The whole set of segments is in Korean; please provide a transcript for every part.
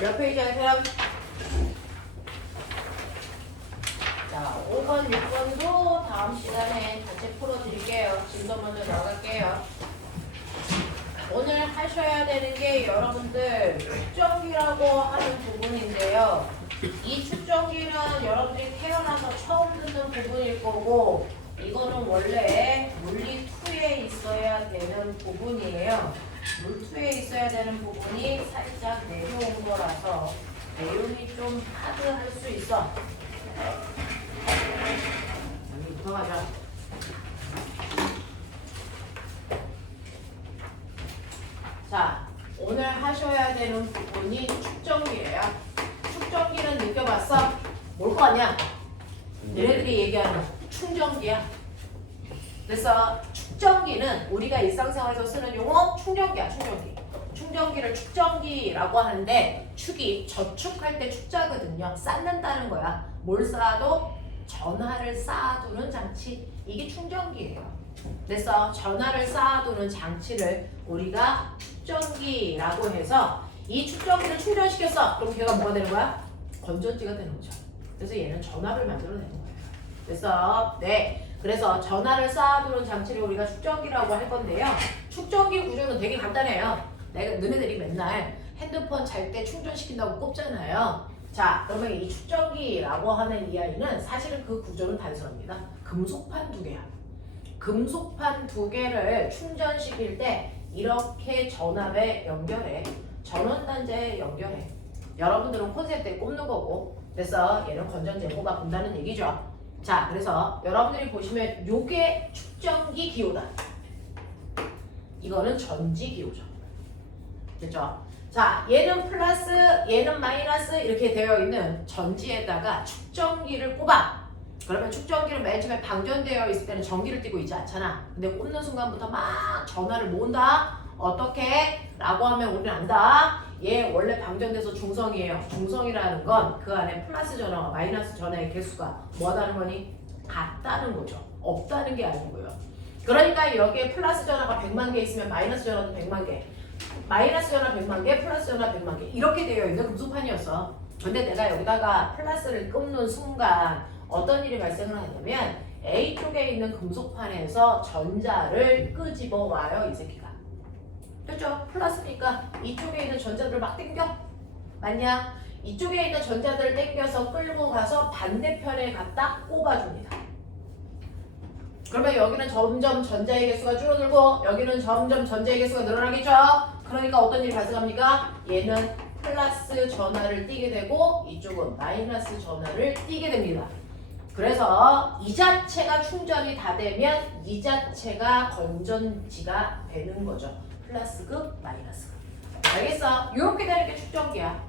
몇 페이지 하세요? 자, 5번, 6번도 다음 시간에 같이 풀어드릴게요. 지금도 먼저 나갈게요. 오늘 하셔야 되는 게 여러분들 축전기라고 하는 부분인데요. 이 축전기는 여러분들이 태어나서 처음 듣는 부분일 거고, 이거는 원래 물리 2에 있어야 되는 부분이에요. 물 2에 있어야 되는 부분이 살짝 내려온 거라서 내용이 좀 하드할 수 있어. 여기부터 가자. 자, 오늘 하셔야 되는 부분이 축전기예요. 축전기는 느껴봤어? 뭘 거 아니야? 얘네들이 얘기하는 충전기야. 그래서 축전기는 우리가 일상생활에서 쓰는 용어 충전기야, 충전기. 충전기를 축전기라고 하는데 축이 저축할 때 축자거든요. 쌓는다는 거야. 뭘 쌓아도 전하를 쌓아두는 장치. 이게 충전기예요. 그래서 전하를 쌓아두는 장치를 우리가 축전기라고 해서 이 축전기를 충전시켰어. 그럼 걔가 뭐가 되는 거야? 건전지가 되는 거죠. 그래서 얘는 전하를 만들어내는 거예요. 그래서 그래서 전하를 쌓아두는 장치를 우리가 축전기라고 할 건데요. 축전기 구조는 되게 간단해요. 너네들이 맨날 핸드폰 잘 때 충전시킨다고 꼽잖아요. 자, 그러면 이 축전기라고 하는 이 아이는 사실은 그 구조는 단순합니다. 금속판 2개야. 금속판 2개를 충전시킬 때 이렇게 전압에 연결해. 전원단자에 연결해. 여러분들은 콘센트에 꼽는 거고, 그래서 얘는 건전지에 꼽아본다는 얘기죠. 자, 그래서 여러분들이 보시면 요게 축전기 기호다. 이거는 전지 기호죠. 됐죠? 자, 얘는 플러스, 얘는 마이너스 이렇게 되어 있는 전지에다가 축전기를 꼽아. 그러면 축전기는 맨 처음에 방전되어 있을 때는 전기를 띠고 있지 않잖아. 근데 꼽는 순간부터 막 전하를 모은다. 어떻게? 라고 하면 우리는 안다. 얘 원래 방전돼서 중성이에요. 중성이라는 건 그 안에 플러스 전화와 마이너스 전화의 개수가 뭐하다는 거니? 같다는 거죠. 없다는 게 아니고요. 그러니까 여기에 플러스 전화가 100만 개 있으면 마이너스 전화도 100만 개. 마이너스 전화 100만 개, 플러스 전화 100만 개 이렇게 되어 있는 금속판이었어. 근데 내가 여기다가 플러스를 꼽는 순간 어떤 일이 발생을 하냐면 A쪽에 있는 금속판에서 전자를 끄집어 와요, 이 새끼가. 됐죠? 플러스니까 이쪽에 있는 전자들을 막 당겨. 맞냐? 이쪽에 있는 전자들을 당겨서 끌고 가서 반대편에 갖다 꼽아줍니다. 그러면 여기는 점점 전자의 개수가 줄어들고 여기는 점점 전자의 개수가 늘어나겠죠? 그러니까 어떤 일이 발생합니까? 얘는 플러스 전하를 띠게 되고 이쪽은 마이너스 전하를 띠게 됩니다. 그래서 이 자체가 충전이 다 되면 이 자체가 건전지가 되는 거죠. 플러스급, 마이너스급. 알겠어? 이렇게 되는 게 축전기야.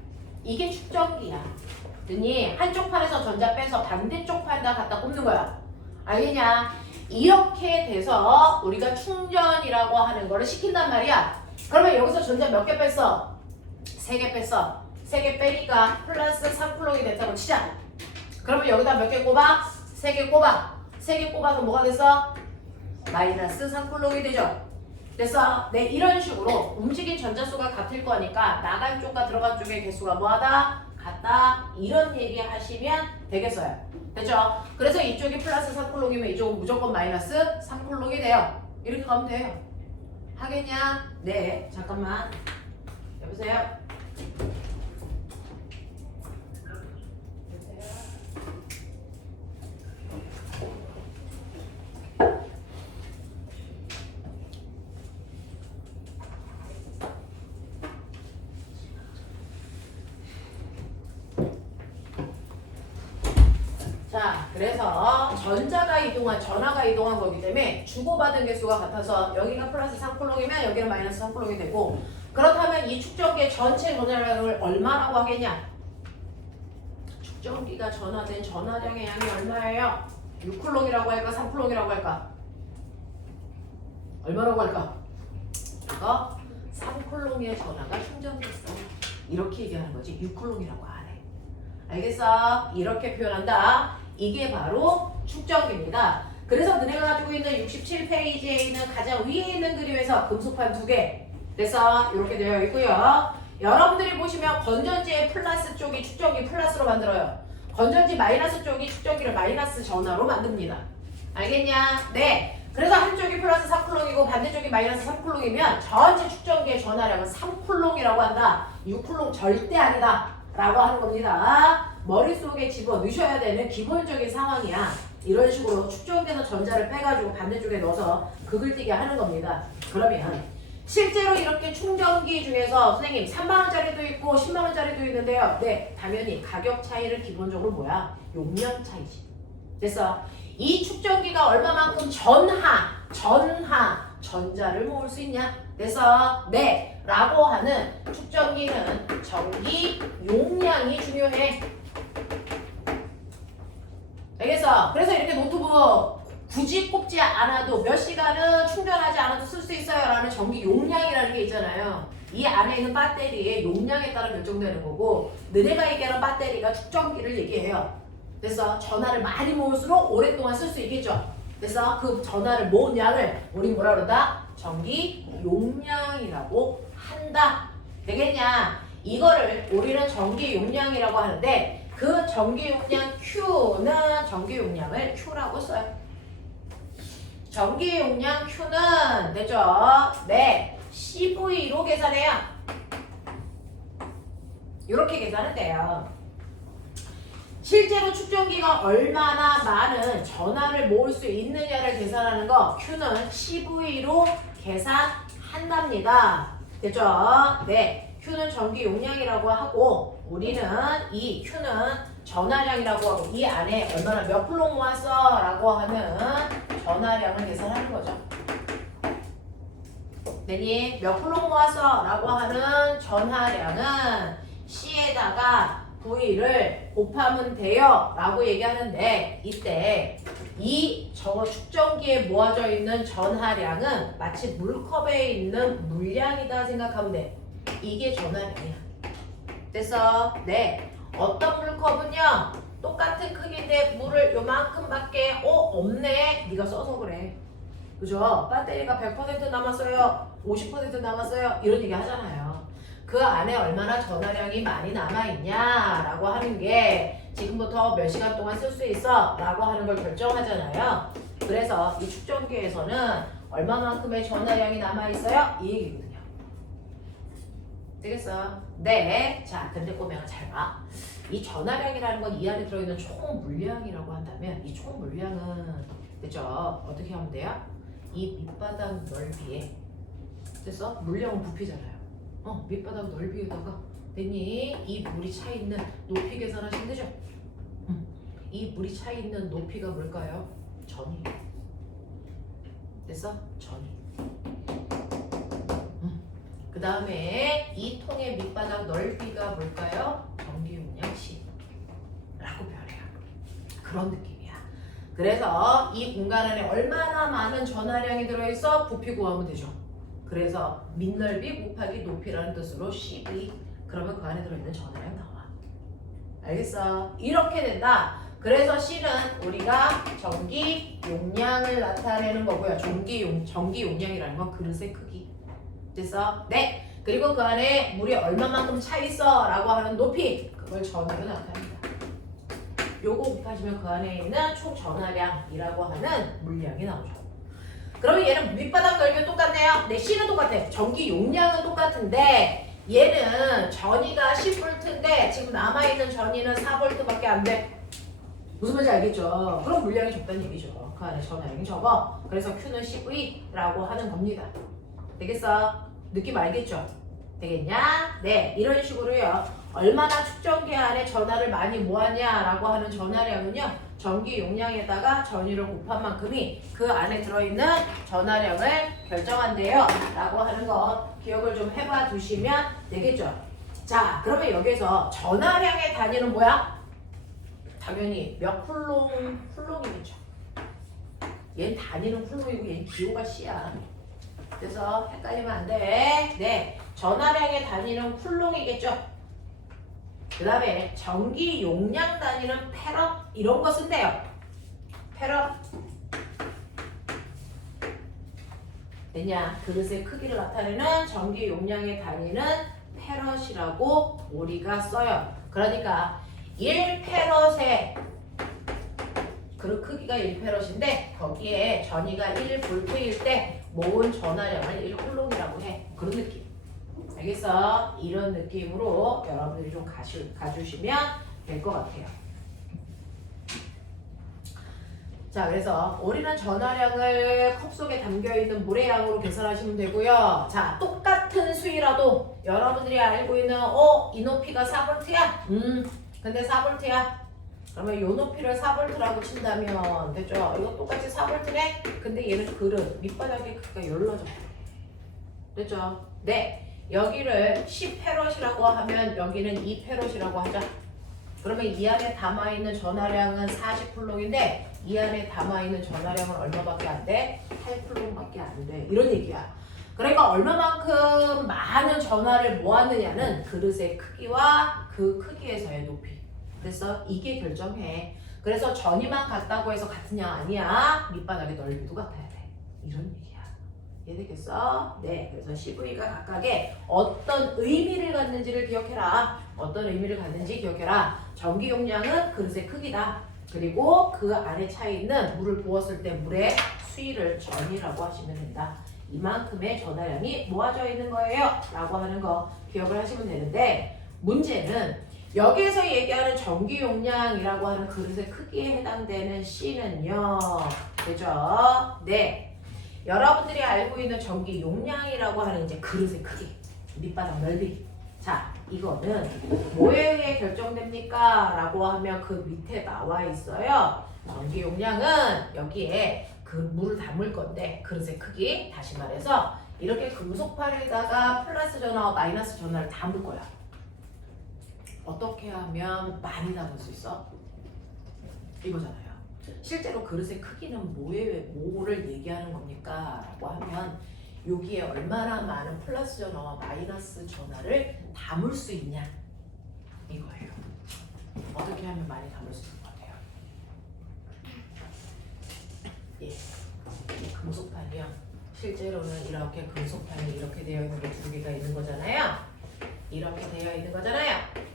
이게 축전기야. 그니 한쪽 판에서 전자 빼서 반대쪽 판에다 갖다 꼽는 거야. 알겠냐? 이렇게 돼서 우리가 충전이라고 하는 거를 시킨단 말이야. 그러면 여기서 전자 몇 개 뺐어? 3개 뺐어. 3개 빼니까 플러스 3쿨롱이 됐다고 치자. 그러면 여기다 몇 개 꼽아? 3개 꼽아. 3개 꼽아서 뭐가 됐어? 마이너스 3쿨롱이 되죠. 그래서 이런 식으로 움직인 전자수가 같을 거니까 나간 쪽과 들어간 쪽의 개수가 뭐하다? 같다. 이런 얘기 하시면 되겠어요. 됐죠? 그래서 이쪽이 플러스 3쿨롱이면 이쪽은 무조건 마이너스 3쿨롱이 돼요. 이렇게 가면 돼요. 하겠냐? 네. 잠깐만. 여보세요? 자, 그래서 전자가 이동한, 전하가 이동한 거기 때문에 주고받은 개수가 같아서 여기가 플러스 3쿨롱이면 여기는 마이너스 3쿨롱이 되고, 그렇다면 이 축전기의 전체 전하량을 얼마라고 하겠냐? 축전기가 전화된 전하량의 양이 얼마예요? 6쿨롱이라고 할까? 3쿨롱이라고 할까? 얼마라고 할까? 이거 3쿨롱의 전하가 충전됐어. 이렇게 얘기하는 거지. 6쿨롱이라고 안 해. 알겠어? 이렇게 표현한다. 이게 바로 축전기입니다. 그래서 너네가 가지고 있는 67페이지에 있는 가장 위에 있는 그림에서 금속판 2개. 그래서 이렇게 되어 있고요. 여러분들이 보시면 건전지의 플러스 쪽이 축전기 플러스로 만들어요. 건전지 마이너스 쪽이 축전기를 마이너스 전화로 만듭니다. 알겠냐? 네. 그래서 한쪽이 플러스 3쿨롱이고 반대쪽이 마이너스 3쿨롱이면 전체 축전기의 전하량은 3쿨롱이라고 한다. 6쿨롱 절대 아니다. 라고 하는 겁니다. 머릿속에 집어넣으셔야 되는 기본적인 상황이야. 이런 식으로 축전기에서 전자를 빼가지고 반대쪽에 넣어서 그글뛰게 하는 겁니다. 그러면 실제로 이렇게 충전기 중에서 선생님 3만원짜리도 있고 10만원짜리도 있는데요. 네, 당연히 가격 차이를 기본적으로 뭐야? 용량 차이지. 그래서 이 축전기가 얼마만큼 전자를 모을 수 있냐? 그래서 네, 라고 하는 축전기는 전기 용량이 중요해. 알겠어? 그래서 이렇게 노트북 굳이 꼽지 않아도 몇 시간은 충전하지 않아도 쓸 수 있어요 라는 전기 용량이라는 게 있잖아요. 이 안에 있는 배터리의 용량에 따라 결정되는 거고, 너네가 얘기하는 배터리가 축전기를 얘기해요. 그래서 전화를 많이 모을수록 오랫동안 쓸 수 있겠죠. 그래서 그 전화를 모은 양을 우리 뭐라 그런다? 전기 용량이라고 한다. 되겠냐? 이거를 우리는 전기 용량이라고 하는데, 그 전기 용량 Q는 전기 용량을 Q라고 써요. 전기 용량 Q는 되죠? 네, CV로 계산해요. 이렇게 계산은 돼요. 실제로 축전기가 얼마나 많은 전하를 모을 수 있느냐를 계산하는 거 Q는 CV로 계산한답니다. 됐죠? 네, Q는 전기 용량이라고 하고 우리는 이 Q는 전하량이라고 하고 이 안에 얼마나 몇 쿨롱 모았어 라고 하는 전하량을 계산하는 거죠. 되니 몇 쿨롱 모았어 라고 하는 전하량은 C에다가 V를 곱하면 돼요 라고 얘기하는데, 이때 이 축전기에 모아져 있는 전하량은 마치 물컵에 있는 물량이다 생각하면 돼. 이게 전하량이야. 그래서 네, 어떤 물컵은요 똑같은 크기인데 물을 요만큼밖에 없네, 네가 써서 그래. 그죠? 배터리가 100% 남았어요, 50% 남았어요, 이런 얘기 하잖아요. 그 안에 얼마나 전하량이 많이 남아있냐라고 하는 게 지금부터 몇 시간 동안 쓸 수 있어 라고 하는 걸 결정하잖아요. 그래서 이 축전기에서는 얼마만큼의 전하량이 남아있어요? 이 얘기거든요. 되겠어? 네. 자, 근데 꼬맹아 잘 봐. 이 전하량이라는 건 이 안에 들어있는 총 물량이라고 한다면 이 총 물량은 그죠? 어떻게 하면 돼요? 이 밑바닥 넓이에 됐어? 물량은 부피잖아요. 밑바닥 넓이에다가 됐니? 이 물이 차 있는 높이 계산하시면 되죠? 이 물이 차 있는 높이가 뭘까요? 전이. 됐어? 전이. 그 다음에 이 통의 밑바닥 넓이가 뭘까요? 전기 용량 C 라고 표현해요. 그런 느낌이야. 그래서 이 공간 안에 얼마나 많은 전하량이 들어있어? 부피 구하면 되죠. 그래서 밑넓이 곱하기 높이라는 뜻으로 CV. 그러면 그 안에 들어있는 전하량 나와. 알겠어? 이렇게 된다. 그래서 C는 우리가 전기 용량을 나타내는 거고요. 전기 용량이라는 건 그릇의 크기. 됐어? 네. 그리고 그 안에 물이 얼마만큼 차 있어 라고 하는 높이, 그걸 전으로 나타냅니다. 요거 곱하시면 그 안에 있는 총 전하량이라고 하는 물량이 나오죠. 그러면 얘는 밑바닥 넓이는 똑같네요. 네, C는 똑같아. 전기 용량은 똑같은데 얘는 전이가 10V인데 지금 남아있는 전이는 4V밖에 안 돼. 무슨 말인지 알겠죠? 그럼 물량이 적다는 얘기죠. 그 안에 전하량이 적어. 그래서 Q는 CV라고 하는 겁니다. 되겠어? 느낌 알겠죠? 되겠냐? 네, 이런 식으로요. 얼마나 축전기 안에 전하를 많이 모았냐라고 하는 전하량은요. 전기 용량에다가 전위를 곱한 만큼이 그 안에 들어있는 전하량을 결정한대요 라고 하는 거 기억을 좀 해봐 두시면 되겠죠. 자, 그러면 여기서 전하량의 단위는 뭐야? 당연히 몇 쿨롱이겠죠. 얘는 단위는 쿨롱이고 얘는 기호가 C야. 그래서 헷갈리면 안 돼. 네, 전하량의 단위는 쿨롱이겠죠. 그 다음에 전기 용량 단위는 페럿 이런 거 쓴대요. 페럿. 됐냐? 그릇의 크기를 나타내는 전기 용량의 단위는 1페럿이라고 우리가 써요. 그러니까 1페럿의 그릇 크기가 1페럿인데 거기에 전이가 1볼트일 때 모은 전하량을 1쿨롱이라고 해. 그런 느낌. 알겠어? 이런 느낌으로 여러분들이 좀 가주시면 될 것 같아요. 자, 그래서 올인한 전하량을 컵 속에 담겨있는 물의 양으로 계산하시면 되고요. 자, 똑같은 수위라도 여러분들이 알고 있는 이 높이가 4V야? 근데 4V야. 그러면 요 높이를 4V라고 친다면 됐죠? 이거 똑같이 4V네? 근데 얘는 그릇 밑바닥의 크기가 열러져. 됐죠? 네. 여기를 10페럿이라고 하면 여기는 2페럿이라고 하자. 그러면 이 안에 담아있는 전하량은 40쿨롱인데 이 안에 담아있는 전하량은 얼마밖에 안 돼? 8쿨롱밖에 안 돼. 이런 얘기야. 그러니까 얼마만큼 많은 전하를 모았느냐는 그릇의 크기와 그 크기에서의 높이. 그래서 이게 결정해. 그래서 전이만 같다고 해서 같은 양 아니야. 밑바닥의 넓이도 같아야 돼. 이런 얘기야. 이해되겠어? 네. 그래서 CV가 각각의 어떤 의미를 갖는지를 기억해라. 어떤 의미를 갖는지 기억해라. 전기 용량은 그릇의 크기다. 그리고 그 안에 차 있는 물을 부었을 때 물의 수위를 전이라고 하시면 된다. 이만큼의 전하량이 모아져 있는 거예요. 라고 하는 거 기억을 하시면 되는데 문제는 여기에서 얘기하는 전기 용량이라고 하는 그릇의 크기에 해당되는 C는요. 그죠? 네. 여러분들이 알고 있는 전기 용량이라고 하는 이제 그릇의 크기, 밑바닥 넓이. 자, 이거는 뭐에 의해 결정됩니까? 라고 하면 그 밑에 나와 있어요. 전기 용량은 여기에 그 물을 담을 건데 그릇의 크기, 다시 말해서 이렇게 금속판에다가 플러스 전하와 마이너스 전하를 담을 거야. 어떻게 하면 많이 담을 수 있어? 이거잖아요. 실제로 그릇의 크기는 뭐를 얘기하는 겁니까? 라고 하면 여기에 얼마나 많은 플러스 전하와 마이너스 전하를 담을 수 있냐 이거예요. 어떻게 하면 많이 담을 수 있을 것 같아요? 예, 금속판이요. 실제로는 이렇게 금속판이 이렇게 되어 있는 게 두 개가 있는 거잖아요. 이렇게 되어 있는 거잖아요.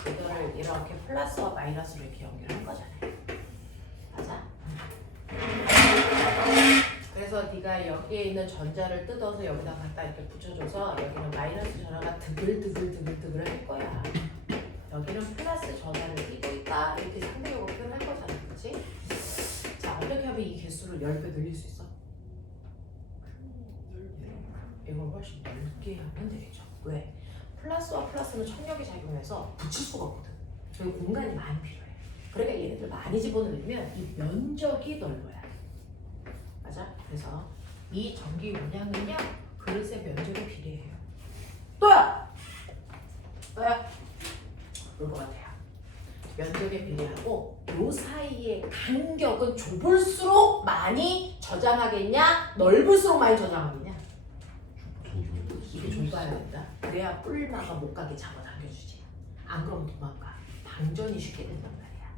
이거를 이렇게 플러스와 마이너스로 이렇게 연결한 거잖아요. 맞아? 그래서 네가 여기에 있는 전자를 뜯어서 여기다 갖다 이렇게 붙여줘서 여기는 마이너스 전하가 드글드글 할 거야. 여기는 플러스 전하를 띄고 있다. 이렇게 상대적으로 표현할 거잖아. 그치? 자, 어떻게 하면 이 개수를 10배 늘릴 수 있어? 이걸 훨씬 넓게 하면 되겠죠. 왜? 플러스와 플러스는 청력이 작용해서 붙일 수가 없거든. 그리고 공간이 많이 필요해. 그러니까 얘네들 많이 집어넣으면 이 면적이 넓어야 돼. 맞아? 그래서 이 전기 용량은요 그릇의 면적에 비례해요. 또야! 그럴 것 같아요. 면적에 비례하고 요 사이의 간격은 좁을수록 많이 저장하겠냐? 넓을수록 많이 저장하겠냐? 이게 좁아야 된다. 그래야 뿔마가 못 가게 잡아당겨주지. 안 그러면 도망가. 방전이 쉽게 된단 말이야.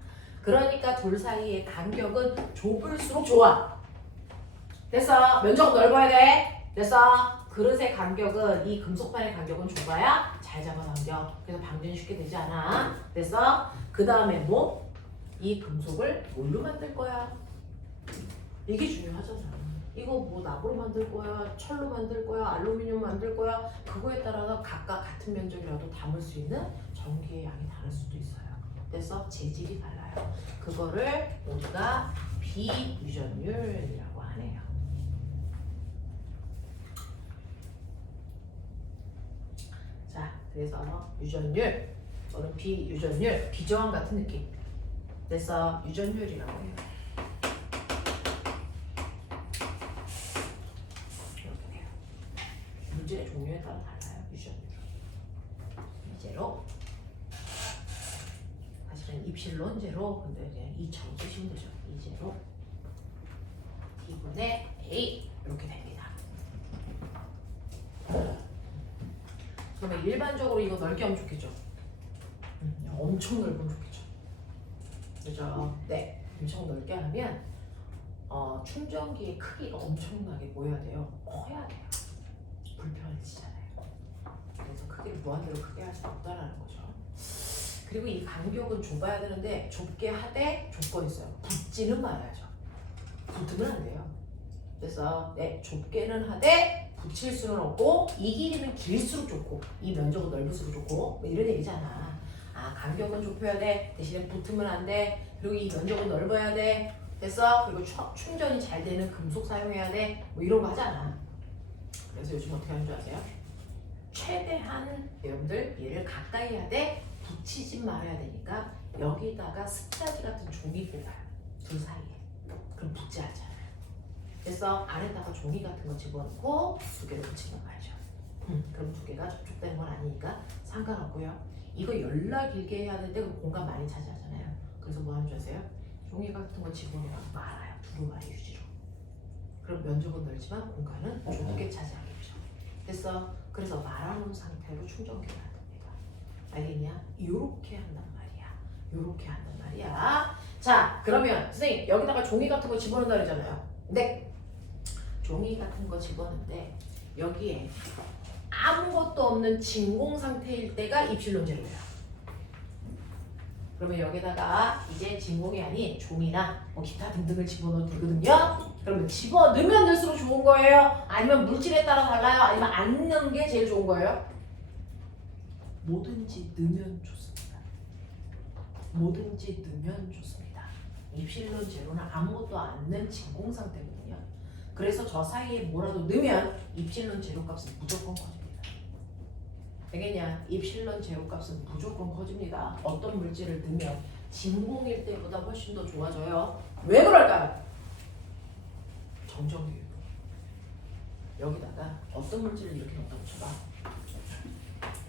그러니까 둘 사이의 간격은 좁을수록 좋아. 됐어. 면적은 넓어야 돼. 됐어. 그릇의 간격은 이 금속판의 간격은 좁아야 잘 잡아당겨. 그래서 방전이 쉽게 되지 않아. 됐어. 그 다음에 뭐? 이 금속을 뭘로 만들 거야? 이게 중요하잖아. 이거 뭐 납으로 만들 거야, 철로 만들 거야, 알루미늄 만들 거야. 그거에 따라서 각각 같은 면적이라도 담을 수 있는 전기의 양이 다를 수도 있어요. 그래서 재질이 달라요. 그거를 우리가 비유전율이라고 하네요. 자, 그래서 유전율 또는 비유전율, 비저항 같은 느낌. 그래서 유전율이라고 해요. 문제의 종류에 따라 달라요. 유전율. 이제로 사실은 입실론 제로, 근데 이제 2차로 쓰시면 되죠. 이제로 T분의 A 이렇게 됩니다. 그러면 일반적으로 이거 넓게 하면 좋겠죠. 엄청 넓으면 좋겠죠. 그죠? 네, 엄청 넓게 하면 충전기의 크기가 엄청나게 뭐여야 돼요? 커야 돼요. 불편해지잖아요. 그래서 크기를 무한대로 크게 할 수 없다라는 거죠. 그리고 이 간격은 좁아야 되는데 좁게 하되 조건이 있어요. 붙지는 말아야죠. 붙으면 안 돼요. 그래서 좁게는 하되 붙일 수는 없고 이 길이는 길수록 좋고 이 면적은 넓을수록 좋고 뭐 이런 얘기잖아. 간격은 좁혀야 돼. 대신에 붙으면 안 돼. 그리고 이 면적은 넓어야 돼. 됐어? 그리고 충전이 잘 되는 금속 사용해야 돼. 뭐 이런 거 하잖아. 그래서 요즘 어떻게 하는 줄 아세요? 최대한 여러분들 얘를 가까이 해야 돼. 붙이지 말아야 되니까 여기다가 습자지 같은 종이 뽑아요. 둘 사이에. 그럼 붙지 않잖아요. 그래서 안에다가 종이 같은 거 집어넣고 두 개를 붙이는 거죠. 그럼 두 개가 접촉되는 건 아니니까 상관없고요. 이거 열나 길게 해야 되는데 그 공간 많이 차지하잖아요. 그래서 뭐 하는 줄 아세요? 종이 같은 거 집어넣어서 말아요. 두루마리 유지로. 그럼 면적은 넓지만 공간은 좁게 차지하겠죠. 됐어? 그래서 말아놓은 상태로 충전기를 한답니다. 알겠냐? 요렇게 한단 말이야. 요렇게 한단 말이야. 자, 그러면 선생님 여기다가 종이 같은 거 집어넣는다 그러잖아요. 근데 종이 같은 거 집어넣는데 여기에 아무것도 없는 진공 상태일 때가 입실론 제로예요. 그러면 여기다가 이제 진공이 아닌 종이나 뭐 기타 등등을 집어넣어도 되거든요. 그러면 집어넣으면 넣을수록 좋은 거예요? 아니면 물질에 따라 달라요? 아니면 안 넣는 게 제일 좋은 거예요? 뭐든지 넣으면 좋습니다. 뭐든지 넣으면 좋습니다. 입실론 제로는 아무것도 안 넣은 진공 상태거든요. 그래서 저 사이에 뭐라도 넣으면 입실론 제로 값은 무조건 커집니다. 되겠냐? 입실론 제로 값은 무조건 커집니다. 어떤 물질을 넣으면 진공일 때보다 훨씬 더 좋아져요. 왜 그럴까요? 정정교육. 여기다가 어떤 물질을 이렇게 넣었다고 쳐봐.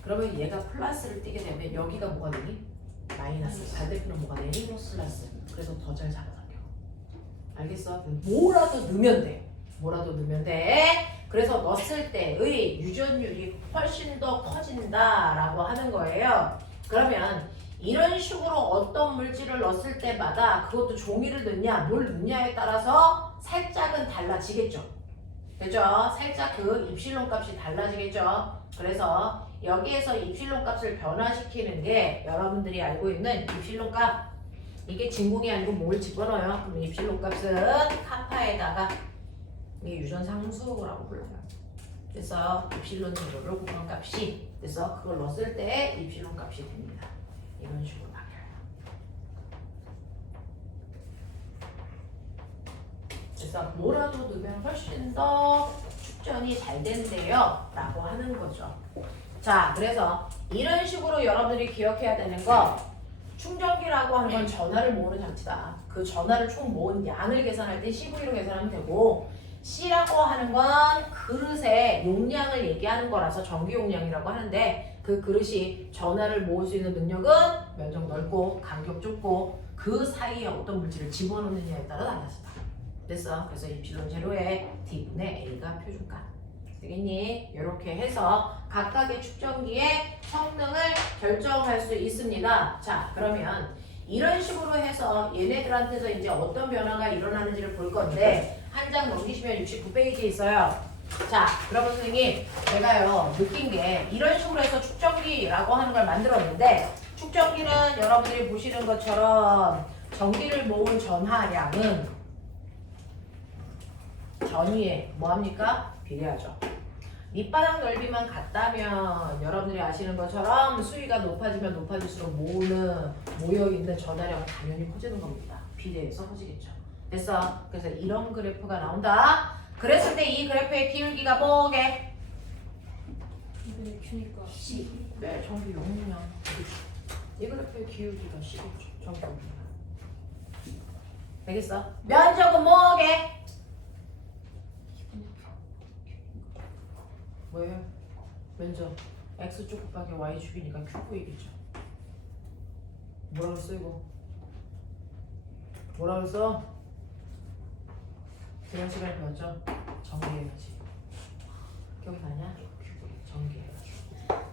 그러면 얘가 플러스를 띄게 되면 여기가 뭐가 되니? 마이너스. 반대편은 뭐가 되니? 플러스. 그래서 더 잘 잡아당겨. 알겠어? 뭐라도 넣으면 돼. 뭐라도 넣으면 돼. 그래서 넣었을 때의 유전율이 훨씬 더 커진다라고 하는 거예요. 그러면 이런 식으로 어떤 물질을 넣었을 때마다 그것도 종이를 넣냐 뭘 넣냐에 따라서 살짝은 달라지겠죠. 그죠? 살짝 그 입실론 값이 달라지겠죠. 그래서 여기에서 입실론 값을 변화시키는 게 여러분들이 알고 있는 입실론 값, 이게 진공이 아니고 뭘 집어넣어요. 그럼 입실론 값은 카파에다가 이게 유전상수라고 불러요. 그래서 입실론 제로를 곱한 값이, 그래서 그걸 넣었을 때 입실론 값이 됩니다. 이런 식으로 바뀌어요. 그래서 뭐라도 넣으면 훨씬 더 축전이 잘 된대요 라고 하는 거죠. 자, 그래서 이런 식으로 여러분들이 기억해야 되는 거, 충전기라고 하는 건 전하를 모으는 장치다. 그 전하를 총 모은 양을 계산할 때 CV로 계산하면 되고, C라고 하는 건 그릇의 용량을 얘기하는 거라서 전기 용량이라고 하는데, 그 그릇이 전하를 모을 수 있는 능력은 면적 넓고 간격 좁고 그 사이에 어떤 물질을 집어넣느냐에 따라 달라진다. 됐어? 그래서 입실론 제로에 D분의 A가 표준값. 되겠니? 이렇게 해서 각각의 축전기의 성능을 결정할 수 있습니다. 자, 그러면 이런 식으로 해서 얘네들한테서 이제 어떤 변화가 일어나는지를 볼 건데, 한 장 넘기시면 69페이지에 있어요. 자, 그러면 선생님, 제가요 느낀 게 이런 식으로 해서 축전기라고 하는 걸 만들었는데, 축전기는 여러분들이 보시는 것처럼 전기를 모은 전하량은 전위에 뭐합니까? 비례하죠. 밑바닥 넓이만 같다면 여러분들이 아시는 것처럼 수위가 높아지면 높아질수록 모여있는 전하량은 당연히 커지는 겁니다. 비례해서 커지겠죠. 됐어? 그래서 이런 그래프가 나온다. 그랬을 때 이 그래프의 기울기가 뭐게? Q니까 C. 네, 전기 용량. 이 그래프의 기울기가 C겠죠. 전기 용량. 되겠어? 면적은 뭐게? 뭐예요? 면적 X축 곱하기 Y축이니까 Q구이겠죠. 뭐라고 써 이거? 뭐라고 써? 지난 시간에 배웠죠? 전기에너지. 기억나냐? 전기에너지.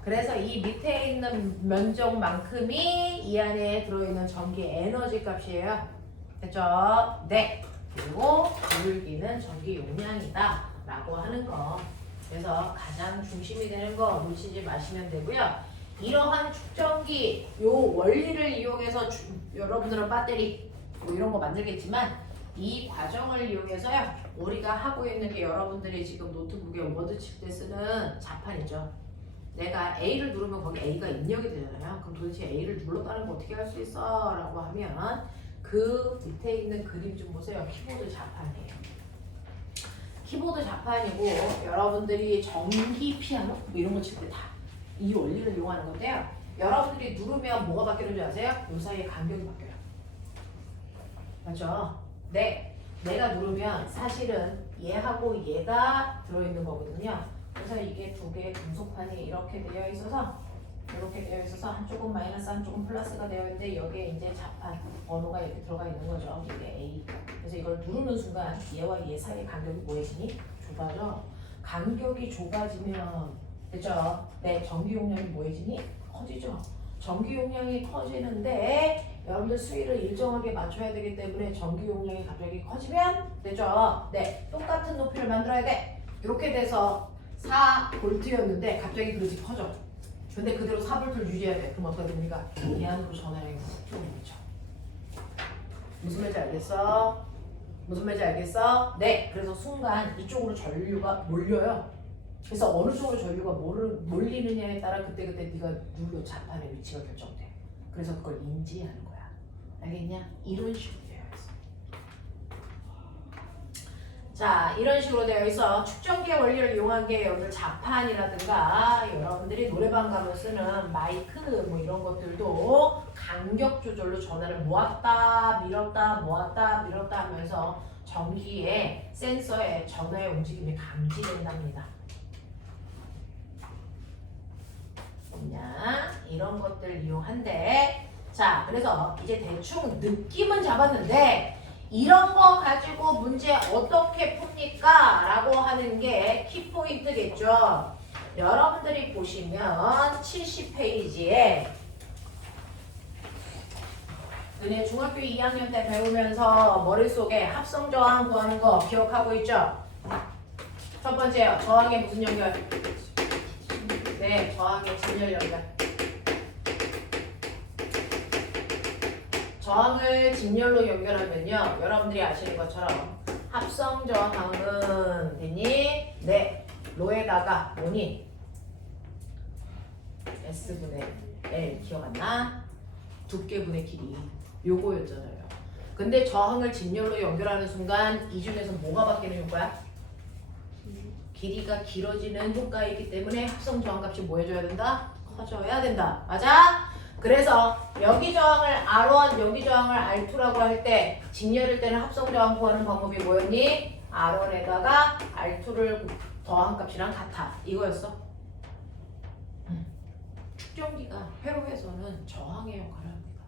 그래서 이 밑에 있는 면적만큼이 이 안에 들어있는 전기 에너지 값이에요. 됐죠? 네. 그리고 기울기는 전기 용량이다 라고 하는 거. 그래서 가장 중심이 되는 거 놓치지 마시면 되고요. 이러한 축전기 요 원리를 이용해서 여러분들은 배터리 뭐 이런 거 만들겠지만 이 과정을 이용해서요 우리가 하고 있는 게 여러분들이 지금 노트북에 워드 칠 때 쓰는 자판이죠. 내가 A를 누르면 거기 A가 입력이 되잖아요. 그럼 도대체 A를 눌렀다는 거 어떻게 할 수 있어? 라고 하면 그 밑에 있는 그림 좀 보세요. 키보드 자판이에요. 키보드 자판이고 여러분들이 전기 피아노 뭐 이런 거 칠 때 다 이 원리를 이용하는 건데요. 여러분들이 누르면 뭐가 바뀌는 줄 아세요? 이 사이에 간격이 바뀌어요. 맞죠? 네. 내가 누르면 사실은 얘하고 얘가 들어있는 거거든요. 그래서 이게 두 개의 금속판이 이렇게 되어 있어서 한쪽은 마이너스 한쪽은 플러스가 되어 있는데 여기에 이제 자판 번호가 이렇게 들어가 있는 거죠. 이게 A. 그래서 이걸 누르는 순간 얘와 얘 사이의 간격이 뭐해지니? 좁아져. 간격이 좁아지면 됐죠? 네, 전기 용량이 뭐해지니? 커지죠. 전기 용량이 커지는데 여러분들 수위를 일정하게 맞춰야 되기 때문에 전기 용량이 갑자기 커지면 되죠? 네, 똑같은 높이를 만들어야 돼. 이렇게 돼서 4V였는데 갑자기 그릇이 커져. 근데 그대로 4V를 유지해야 돼. 그럼 어떻게 됩니까? 이 안으로 전화량이 훅 들어오죠. 무슨 말인지 알겠어? 무슨 말인지 알겠어? 네, 그래서 순간 이쪽으로 전류가 몰려요. 그래서 어느 쪽으로 전류가 몰리느냐에 따라 그때그때 네가 누르는 자판의 위치가 결정돼. 그래서 그걸 인지하는 거야. 알겠냐? 이런 식으로 되어 있어. 자, 이런 식으로 되어 있어. 축전기의 원리를 이용한 게 여러분들 자판이라든가 여러분들이 노래방 가면 쓰는 마이크 뭐 이런 것들도 간격 조절로 전화를 모았다 밀었다 모았다 밀었다 하면서 전기의 센서에 전화의 움직임이 감지된답니다. 이런 것들 이용한대. 자, 그래서 이제 대충 느낌은 잡았는데 이런 거 가지고 문제 어떻게 풉니까? 라고 하는 게 키포인트겠죠. 여러분들이 보시면 70페이지에 너네 중학교 2학년 때 배우면서 머릿속에 합성저항 구하는 거 기억하고 있죠? 첫 번째요. 저항의 무슨 연결? 네, 저항의 진열 연결. 저항을 직렬로 연결하면요. 여러분들이 아시는 것처럼 합성 저항은 됐니? 네. 로에다가 뭐니? S분의 L 기억 안 나? 두께분의 길이 요거였잖아요. 근데 저항을 직렬로 연결하는 순간 이 중에서 뭐가 바뀌는 효과야? 길이가 길어지는 효과이기 때문에 합성 저항값이 뭐 해줘야 된다? 커져야 된다. 맞아? 그래서 여기 저항을 R1, 여기 저항을 R2라고 할 때 직렬일 때는 합성 저항 구하는 방법이 뭐였니? R1에다가 R2를 더한 값이랑 같아. 이거였어. 축전기가 회로에서는 저항의 역할을 합니다.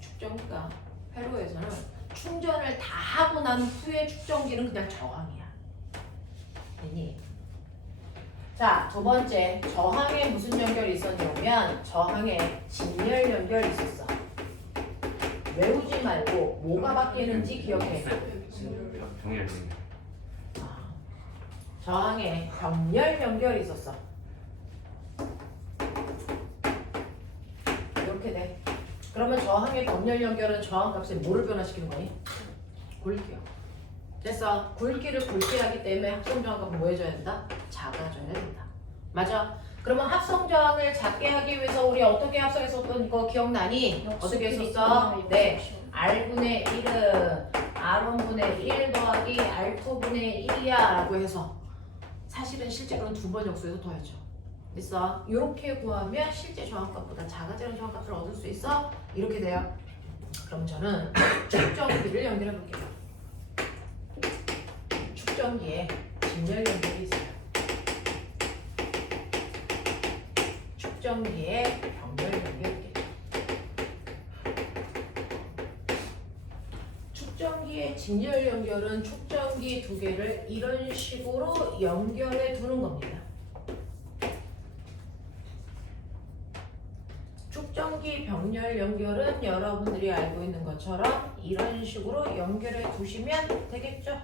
축전기가 회로에서는 충전을 다 하고 난 후에 축전기는 그냥 저항이야. 됐니? 자, 두 번째, 저항에 무슨 연결이 있었냐면 저항에 직렬 연결이 있었어. 외우지 말고 뭐가 바뀌는지 기억해. 병렬. 저항에 병렬 연결이 있었어. 이렇게 돼. 그러면 저항의 병렬 연결은 저항값에 뭐를 변화시키는 거니? 굵기요. 됐어. 굵기를 굵게 하기 때문에 합성저항값은 뭐 해줘야 된다? 작아져야 된다. 맞아? 그러면 합성저항을 작게 하기 위해서 우리 어떻게 합성했었던 거 기억나니? 어떻게 했었어? 네. R분의 1은 R1분의 1 더하기 R2분의 1이야 라고 해서 사실은 실제로는 두 번 역수해서 더했죠. 됐어? 이렇게 구하면 실제 저항값보다 작아지는 저항값을 얻을 수 있어? 이렇게 돼요. 그럼 저는 축전기를 연결해 볼게요. 축전기에 직렬 연결이 있어요. 축전기에 병렬 연결이 있겠죠. 축전기의 직렬 연결은 축전기 두 개를 이런 식으로 연결해 두는 겁니다. 축전기 병렬 연결은 여러분들이 알고 있는 것처럼 이런 식으로 연결해 두시면 되겠죠.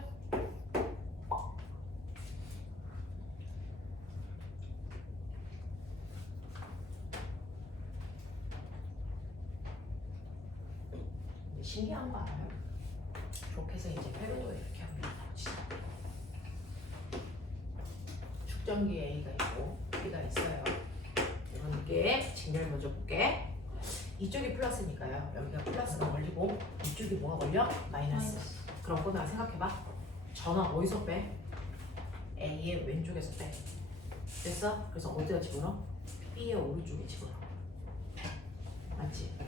신기한 거 알아요? 그렇게 해서 이제 패러도 이렇게 합니다. 축전기 A가 있고 B가 있어요. 이런 게 직렬 먼저 볼게. 이쪽이 플러스니까요. 여기가 플러스가 걸리고 이쪽이 뭐가 걸려? 마이너스. 그럼 거나 생각해봐. 전화 어디서 빼? A의 왼쪽에서 빼. 됐어? 그래서 어디다 집어넣어? B의 오른쪽에 집어넣어. 맞지?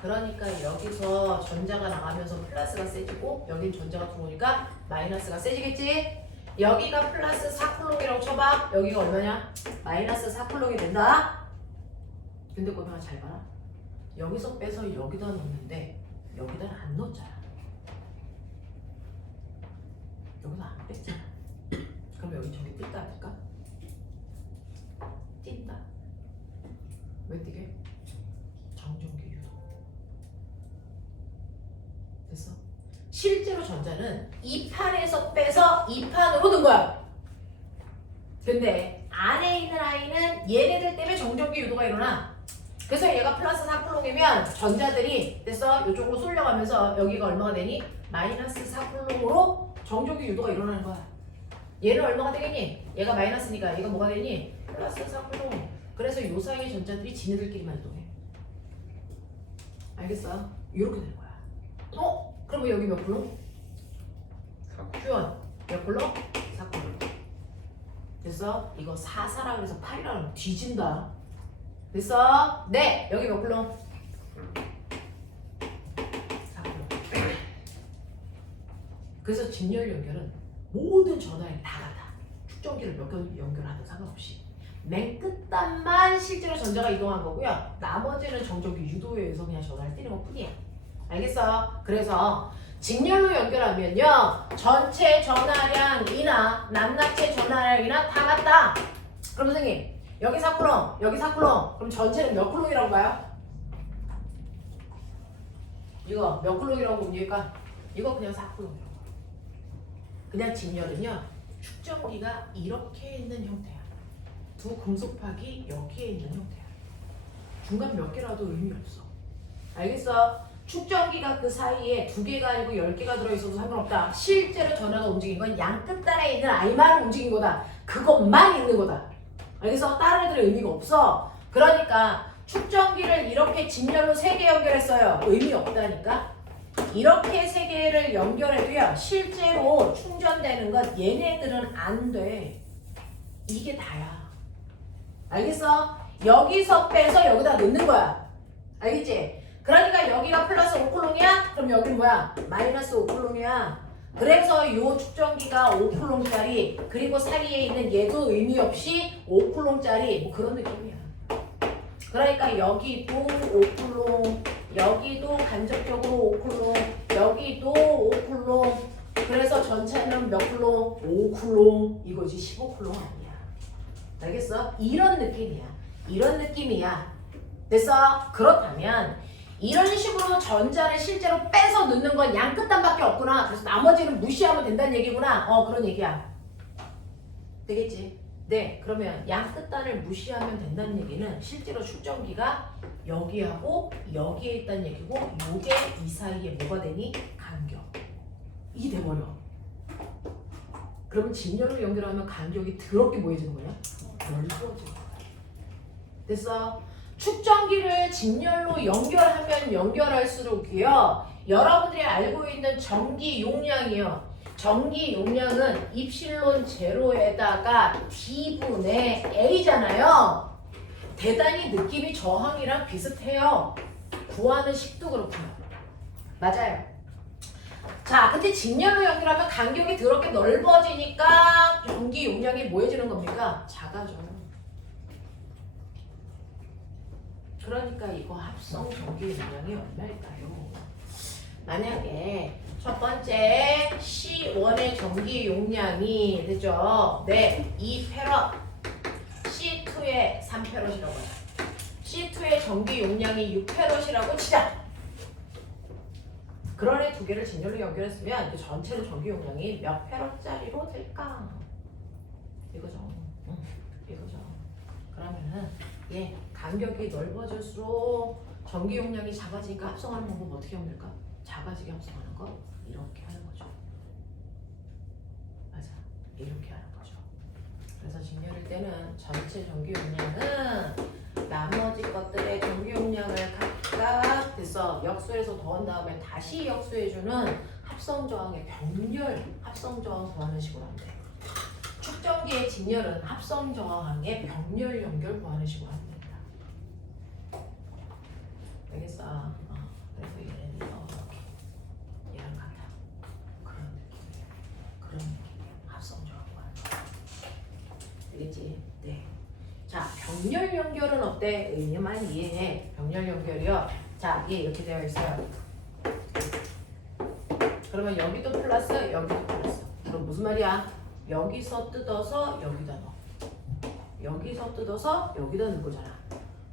그러니까 여기서 전자가 나가면서 플러스가 세지고 여긴 전자가 들어오니까 마이너스가 세지겠지? 여기가 플러스 4쿨롱이라고 쳐봐. 여기가 얼마냐? 마이너스 4쿨롱이 된다. 근데 거기가 잘 봐라. 여기서 빼서 여기다 넣는데 여기다 안 넣었잖아. 여기서 안 뺐잖아. 그럼 여기 저기 뜰까 안 뜰까? 뛴다. 왜 뛰게? 정전기 유도. 됐어? 실제로 전자는 이 판에서 빼서 이 판으로 넣은 거야. 근데 안에 있는 아이는 얘네들 때문에 정전기 유도가 일어나. 그래서 얘가 플러스 4쿨롱이면 전자들이 됐어? 이쪽으로 쏠려가면서 여기가 얼마가 되니? 마이너스 4쿨롱으로 정전기 유도가 일어나는 거야. 얘는 얼마가 되겠니? 얘가 마이너스니까 얘가 뭐가 되니? 플러스 4쿨롱. 그래서 요 사이의 전자들이 지네들끼리만 이동해. 알겠어? 이렇게 되는 거야. 그럼 여기 몇 쿨롱? 4쿨롱. 몇 쿨롱? 4쿨롱. 됐어? 이거 4라 그래서 8이라면 뒤진다. 됐어? 네! 여기 몇 쿨롱? 4쿨롱. 그래서 직렬 연결은 모든 전화에 다 같아. 축전기를 몇 개 연결하든 상관없이. 맨 끝단만 실제로 전자가 이동한 거고요. 나머지는 정전기 유도에 의해서 그냥 전화를 띄는 것 뿐이야. 알겠어? 그래서 직렬로 연결하면요. 전체 전화량이나 낱낱의 전화량이나 다 같다. 그럼 선생님 여기 4쿨롱, 여기 4쿨롱. 그럼 전체는 몇 쿨롱이라고 봐요? 이거 몇 쿨롱이라고 봅니까? 이거 그냥 4쿨롱이라고. 그냥 직렬은요. 축전기가 이렇게 있는 형태야. 두 금속팍이 여기에 있는 형태야. 중간 몇 개라도 의미 없어. 알겠어? 축전기가 그 사이에 2개가 아니고 10개가 들어있어도 상관없다. 실제로 전화가 움직인 건 양 끝단에 있는 아이만 움직인 거다. 그것만 있는 거다. 알겠어? 다른 애들은 의미가 없어. 그러니까 축전기를 이렇게 직렬로 3개 연결했어요. 의미 없다니까. 이렇게 3개를 연결해도요. 실제로 충전되는 건 얘네들은 안 돼. 이게 다야. 알겠어? 여기서 빼서 여기다 넣는 거야. 알겠지? 그러니까 여기가 플러스 5쿨롱이야? 그럼 여기는 뭐야? 마이너스 5쿨롱이야. 그래서 이 축전기가 5쿨롱짜리 그리고 사이에 있는 얘도 의미 없이 5쿨롱짜리 뭐 그런 느낌이야. 그러니까 여기도 5쿨롱, 여기도 간접적으로 5쿨롱, 여기도 5쿨롱. 그래서 전체는 몇 쿨롱? 5쿨롱. 이거지 15쿨롱 아니야. 알겠어? 이런 느낌이야. 이런 느낌이야. 됐어? 그렇다면 이런 식으로 전자를 실제로 빼서 넣는 건 양 끝단밖에 없구나. 그래서 나머지는 무시하면 된다는 얘기구나. 그런 얘기야. 되겠지? 네. 그러면 양 끝단을 무시하면 된다는 얘기는 실제로 축전기가 여기하고 여기에 있다는 얘기고 요게 이 사이에 뭐가 되니? 간격. 이게 돼버려. 그러면 직렬로 연결하면 간격이 더럽게 뭐해지는 거냐? 넓어지는 거야. 됐어? 축전기를 직렬로 연결하면 연결할수록요. 여러분들이 알고 있는 전기 용량이요. 전기 용량은 입실론 제로에다가 D분의 A잖아요. 대단히 느낌이 저항이랑 비슷해요. 구하는 식도 그렇고요. 맞아요. 자, 근데 직렬로 연결하면 간격이 더럽게 넓어지니까 전기 용량이 뭐해지는 겁니까? 작아져요. 그러니까 이거 합성 전기 용량이 얼마일까요? 만약에 첫 번째 C1의 전기 용량이 되죠? 네, 2페럿 C2의 3페럿이라고 해요. C2의 전기 용량이 6페럿이라고 치자. 그런 애 2개를 직렬로 연결했으면 그 전체로 전기 용량이 몇 페럿짜리로 될까? 이거죠. 이거죠. 그러면은 간격이 넓어질수록 전기 용량이 작아지니까 합성하는 방법 어떻게 하면 될까? 작아지게 합성하는 거 이렇게 하는 거죠. 맞아. 이렇게 하는 거죠. 그래서 직렬일 때는 전체 전기 용량은 나머지 것들의 전기 용량을 각각 됐어. 역수해서 더한 다음에 다시 역수해주는 합성 저항의 병렬 합성 저항 구하는 식으로 하면 돼. 축전기의 직렬은 합성 저항의 병렬 연결 구하는 식으로 하면 된다. 알겠어? 그래서 얘는 이렇게 얘랑 같아. 그런 느낌이에요. 그런 느낌이에요. 합성 저항 구하는 거. 알겠지? 네. 자, 병렬 연결은 어때? 의미만 이해해. 병렬 연결이요. 자, 얘 이렇게 되어 있어요. 그러면 여기도 플러스, 여기도 플러스. 그럼 무슨 말이야? 여기서 뜯어서 여기다 넣어. 여기서 뜯어서 여기다 넣은 거잖아.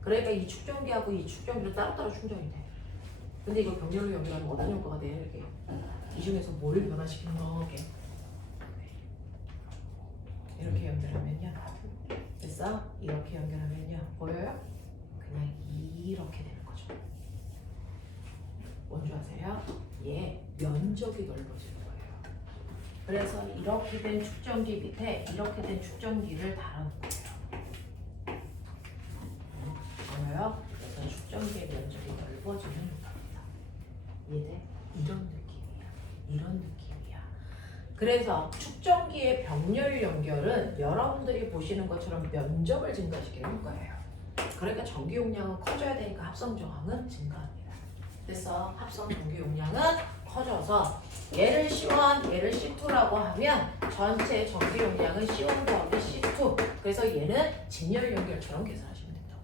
그러니까 이 축전기하고 이 축전기를 따로따로 충전이 돼. 근데 이거 병렬로 연결하면 어떤 효과가 돼? 이렇게. 이 중에서 뭘 변화시키는 거게? 이렇게 연결하면요. 됐어? 이렇게 연결하면요. 보여요? 그냥 이렇게 되는 거죠. 뭔지 아세요? 얘 면적이 넓어지는 거예요. 그래서 이렇게 된 축전기 밑에 이렇게 된 축전기를 달아놓은 거예요. 보여요? 그래서 축전기의 면적이 넓어지는 효과입니다. 이해돼? 이런 느낌이야. 이런 느낌이야. 그래서 축전기의 병렬 연결은 여러분들이 보시는 것처럼 면적을 증가시키는 효과예요. 그러니까 전기 용량은 커져야 되니까 합성 저항은 증가합니다. 그래서 합성 전기 용량은 커져서 얘를 C1, 얘를 C2라고 하면 전체 전기 용량은 C1 더하기 C2. 그래서 얘는 직렬 연결처럼 계산하시면 된다고.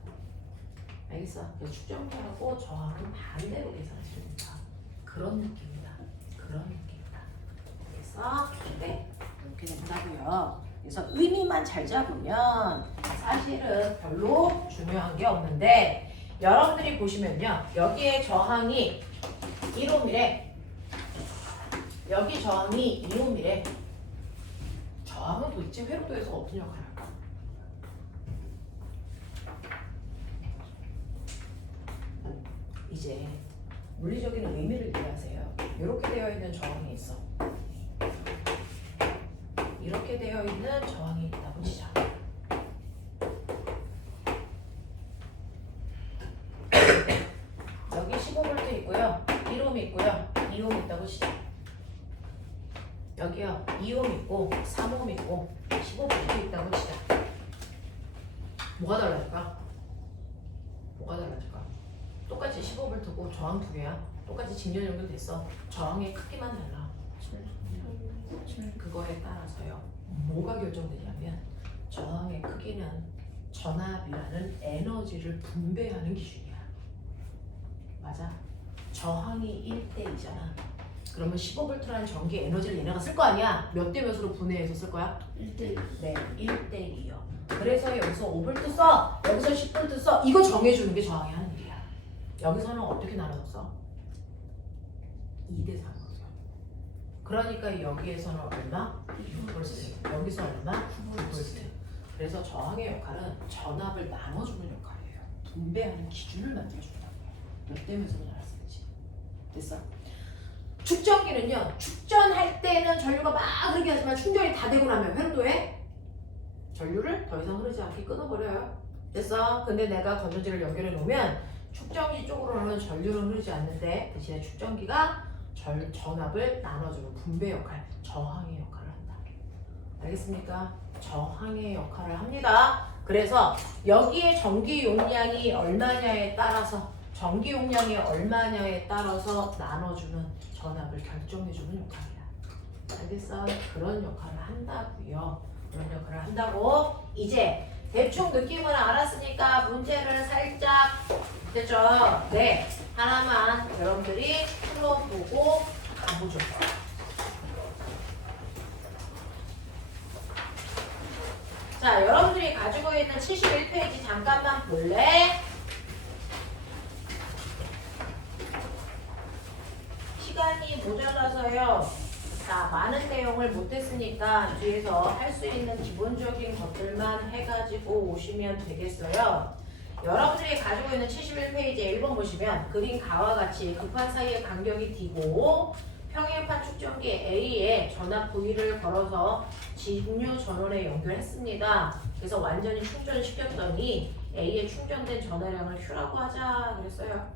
알겠어? 축전기하고 저항은 반대로 계산하시면 된다. 그런 느낌이다. 그런 느낌이다. 그래서 네, 이렇게 된다고요. 그래서 의미만 잘 잡으면 사실은 별로 중요한 게 없는데 여러분들이 보시면요. 여기에 저항이 1옴이래. 여기 저항이 2옴이래. 저항은 도대체 회로도에서 어떤 역할을 할까? 이제 물리적인 의미를 이해하세요. 이렇게 되어 있는 저항이 있어. 이렇게 되어 있는 저항이 있다고 치자. 여기 15V 있고요. 1옴 있고요. 2옴 있다고 치자. 여기요. 2옴 있고 3옴 있고 15V 있다고 치자. 뭐가 달라질까? 뭐가 달라질까? 똑같이 15V고 저항 두 개야. 똑같이 직렬 연결됐어. 저항의 크기만 달라. 그거에 따라서요. 뭐가 결정되냐면 저항의 크기는 전압이라는 에너지를 분배하는 기준이야. 맞아. 저항이 1대2잖아. 그러면 15V라는 전기 에너지를 얘네가 쓸 거 아니야? 몇 대 몇으로 분해해서 쓸 거야? 1대1. 네, 1대1이요. 그래서 여기서 5V 써, 여기서 10V 써. 이거 정해주는 게 저항이 하는 일이야. 여기서는 어떻게 나눠서 2대3. 그러니까 여기에서는 얼마? 6V. 여기서 얼마? 9V. 그래서 저항의 역할은 전압을 나눠주는 역할이에요. 분배하는 기준을 만들어준다고요. 몇 대 몇으로 나눴는지. 됐어? 축전기는요. 축전할 때는 전류가 막 흐르게 하지만 충전이 다 되고 나면 회로도에 전류를 더 이상 흐르지 않게 끊어버려요. 됐어? 근데 내가 건전지를 연결해 놓으면 축전기 쪽으로는 전류는 흐르지 않는데 대신에 축전기가 전압을 나눠주는 분배 역할, 저항의 역할을 한다. 알겠습니까? 저항의 역할을 합니다. 그래서 여기에 전기 용량이 얼마냐에 따라서 전기 용량이 얼마냐에 따라서 나눠주는 전압을 결정해주는 역할이야. 알겠어? 그런 역할을 한다고요. 그런 역할을 한다고. 이제 대충 느낌은 알았으니까 문제를 살짝 됐죠? 네. 하나만 여러분들이 풀어보고 가보죠. 자, 여러분들이 가지고 있는 71페이지 잠깐만 볼래? 시간이 모자라서요. 자, 많은 내용을 못했으니까 뒤에서 할 수 있는 기본적인 것들만 해가지고 오시면 되겠어요. 여러분들이 가지고 있는 71페이지에 1번 보시면 그린 가와 같이 극판 사이의 간격이 D고 평행판 축전기 A에 전압 V를 걸어서 직류 전원에 연결했습니다. 그래서 완전히 충전시켰더니 A에 충전된 전화량을 Q라고 하자 그랬어요.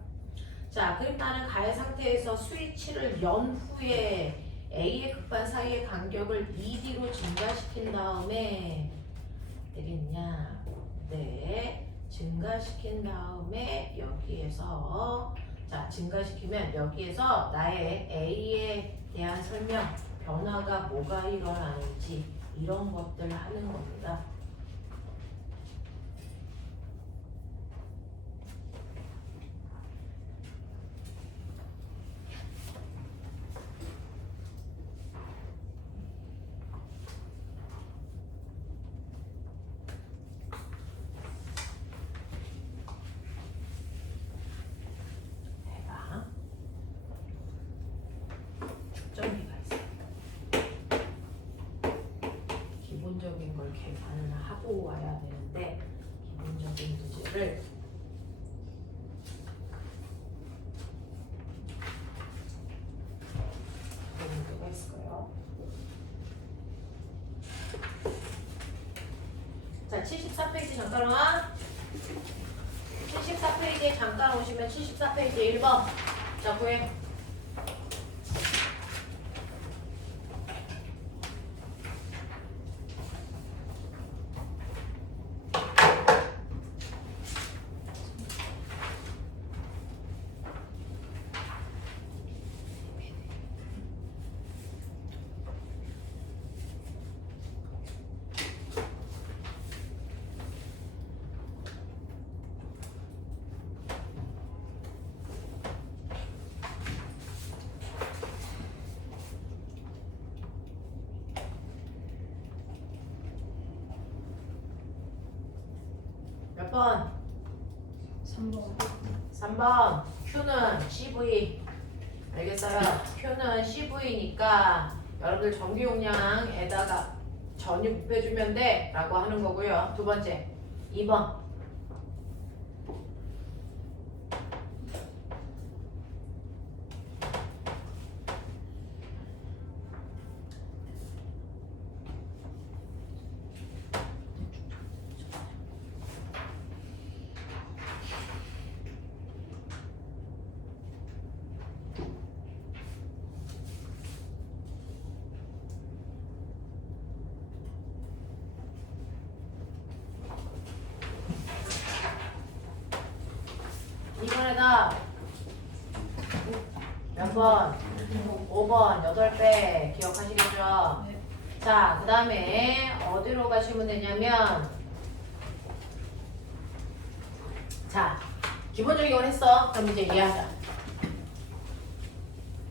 자, 그림판은 가의 상태에서 스위치를 연 후에 A의 극판 사이의 간격을 ED로 증가시킨 다음에 되겠냐? 네, 증가시킨 다음에 여기에서 자, 증가시키면 여기에서 나의 A에 대한 설명, 변화가 뭐가 일어나는지 이런 것들을 하는 겁니다. 축전기가 있어요. 기본적인 걸 계산을 하고 와야 되는데 기본적인 문제를 어떤 문제가 있을까요? 자, 74페이지 잠깐 와. 74페이지에 잠깐 오시면 74페이지 1번. 자, 구해. 몇 번? 3번. 3번. Q는 CV. 알겠어요? Q는 CV니까 여러분들 전기 용량에다가 전유 곱해주면 돼 라고 하는 거고요. 두 번째. 2번. 이번에다 몇 번? 5번 8배 기억하시겠죠? 네. 자, 그 다음에 어디로 가시면 되냐면 자, 기본적인 건 했어. 그럼 이제 이해하자.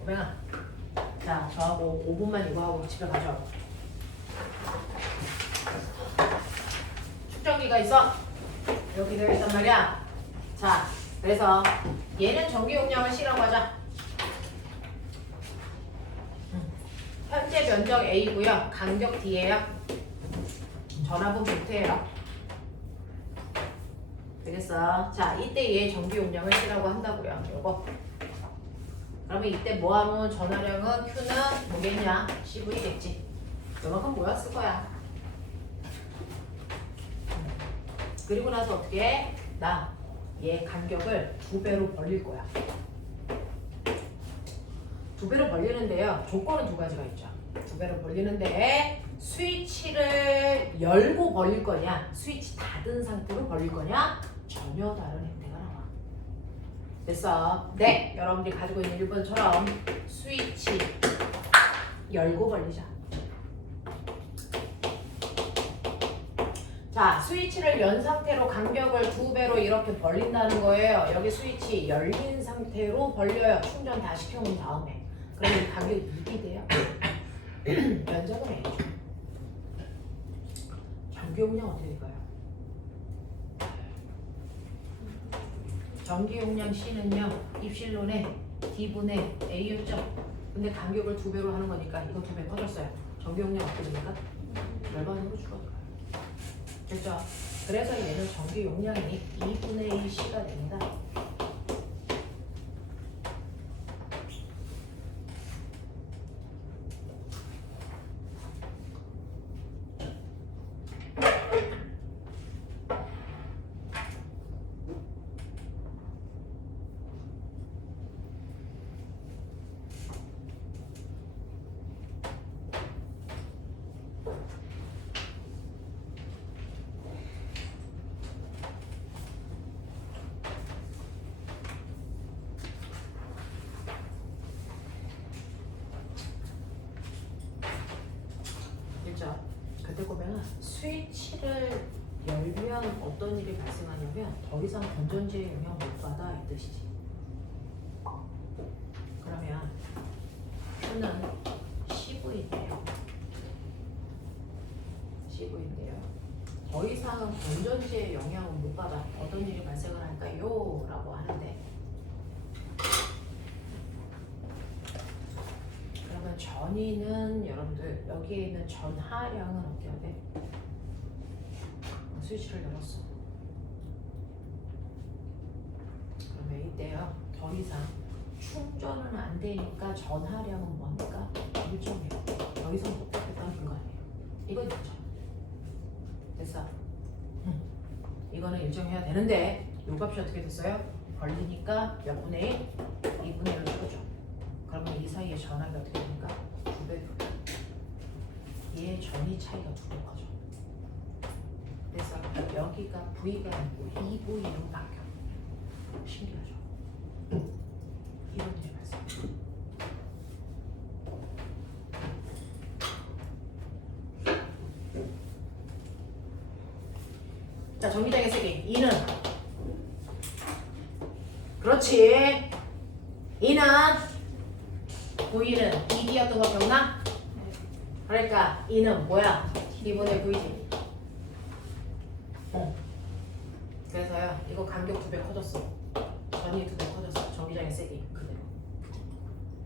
오뱅아, 자, 저하고 5분만 이거 하고 집에 가죠. 축전기가 있어. 여기 되어 있단 말이야. 자, 그래서 얘는 전기 용량을 C라고 하자. 현재 면적 A고요. 간격 D예요. 전압은 볼트예요. 되겠어. 자, 이때 얘 전기 용량을 C라고 한다고요. 요거. 그러면 이때 모아놓은 전화량은 Q는 뭐겠냐? CV겠지. 요만큼 모였을 거야. 그리고 나서 어떻게 해? 얘 간격을 2배로 벌릴 거야. 2배로 벌리는데요. 조건은 2가지가 있죠. 2배로 벌리는데 스위치를 열고 벌릴 거냐, 스위치 닫은 상태로 벌릴 거냐, 전혀 다른 형태가 나와. 됐어? 네, 여러분들이 가지고 있는 1번처럼 스위치 열고 벌리자. 자, 스위치를 연 상태로 간격을 2배로 이렇게 벌린다는 거예요. 여기 스위치 열린 상태로 벌려요. 충전 다 시켜놓은 다음에. 그러면 이 간격이 2이 돼요. 면적은 A죠. 전기 용량 어떻게 될까요? 전기 용량 C는요, 입실론에 D분의 A였죠. 근데 간격을 2배로 하는 거니까 이거 2배 커졌어요. 전기 용량 어떻게 됩니까? 열반으로 줄어들어요. 됐죠? 그래서 얘는 전기 용량이 2분의 1C가 됩니다. 그죠? 그때 보면은 스위치를 열면 어떤 일이 발생하냐면 더 이상 건전지의 영향 못 받아 이 뜻이지. 그러면 Q는 CV인데요. CV인데요. 더 이상 건전지의 영향을 못 받아 어떤 일이 발생을 할까요? 라고 하는데 그러면 전위는 여러분들 여기에 있는 전하량은 어떻게 해야 돼? 스위치를 열었어. 그러면 이때요 더 이상 충전은 안 되니까 전하량은 뭡니까? 일정해요. 더 이상 못 받겠다는 거 아니에요. 이건 일정. 됐어. 이거는 일정해야 되는데 요 값이 어떻게 됐어요? 걸리니까 몇 분의 1? 2분의 1을 줄여줘. 그러면 이 사이의 전압이 어떻게 됩니까? 2배. 얘의 전위 차이가 2배 커져. 그래서 여기가 V가 아니고 2V로 바뀌어. 신기하죠? 이런 일이 발생. 자, 전기장의 세기 2는 그렇지. 2는 V는 2D였던 거 기억나? 그러니까 2는 뭐야? 2분의 V지. 그래서요 이거 간격 2배 커졌어. 전위 2배 커졌어. 전기장의 세기 그대로.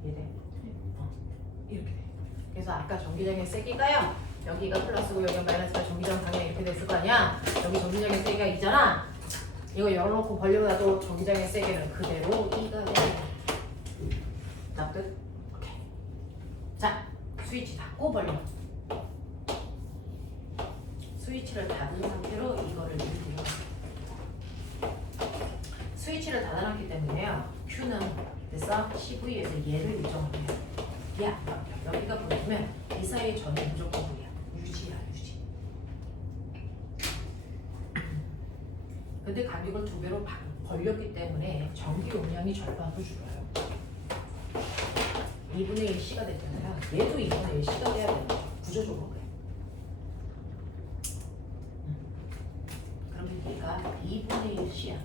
이해돼? 이렇게 돼. 그래서 아까 전기장의 세기가요 여기가 플러스고 여기가 마이너스가 전기장 방향이 이렇게 됐을 거 아니야? 여기 전기장의 세기가 있잖아. 이거 열어놓고 벌려놔도 전기장의 세기는 그대로 2가 돼. 납득? 오케이. 자, 스위치 닫고 벌려. 스위치를 닫은 상태로 이거를 누르고요. 스위치를 닫아놨기 때문에요. Q는 됐어? CV에서 얘를 일정하면 야, 여기가 보이면 이 사이의 전이 무조건 V야. 유지야, 유지. 근데 간격을 2배로 벌렸기 때문에 전기 용량이 절반으로 줄어요. 2분의 1C가 됐잖아요. 얘도 2분의 1C가 돼야 되는 거죠. 구조적으로 그래. 그러면 얘가 2분의 1C야.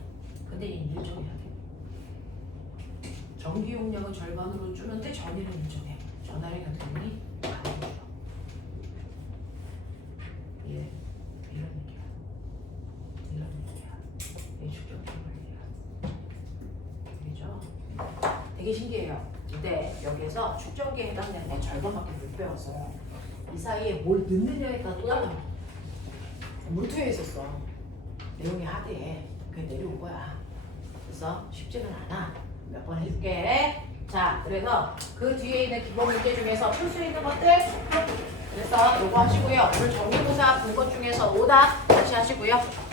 근데 얘는 일정해야 돼. 전기 용량은 절반으로 줄는데 전위는 일정해. 전하량이 어떻게 되니? 반으로 줄어. 예, 이런 얘기야. 이런 얘기야. 이 축적된 원리야. 되겠죠? 되게 신기해요. 근데 여기에서 축적기에 해당되는 절반밖에 못 배웠어요. 이 사이에 뭘 넣느냐에 따라 또 달라. 물투에 있었어. 내용이 하대해. 그게 내려온 거야. 그래서 쉽지는 않아. 몇 번 해줄게. 자, 그래서 그 뒤에 있는 기본 문제 중에서 풀 수 있는 것들 그래서 요거 하시고요. 오늘 정리고사 본 것 중에서 오답 같이 하시고요.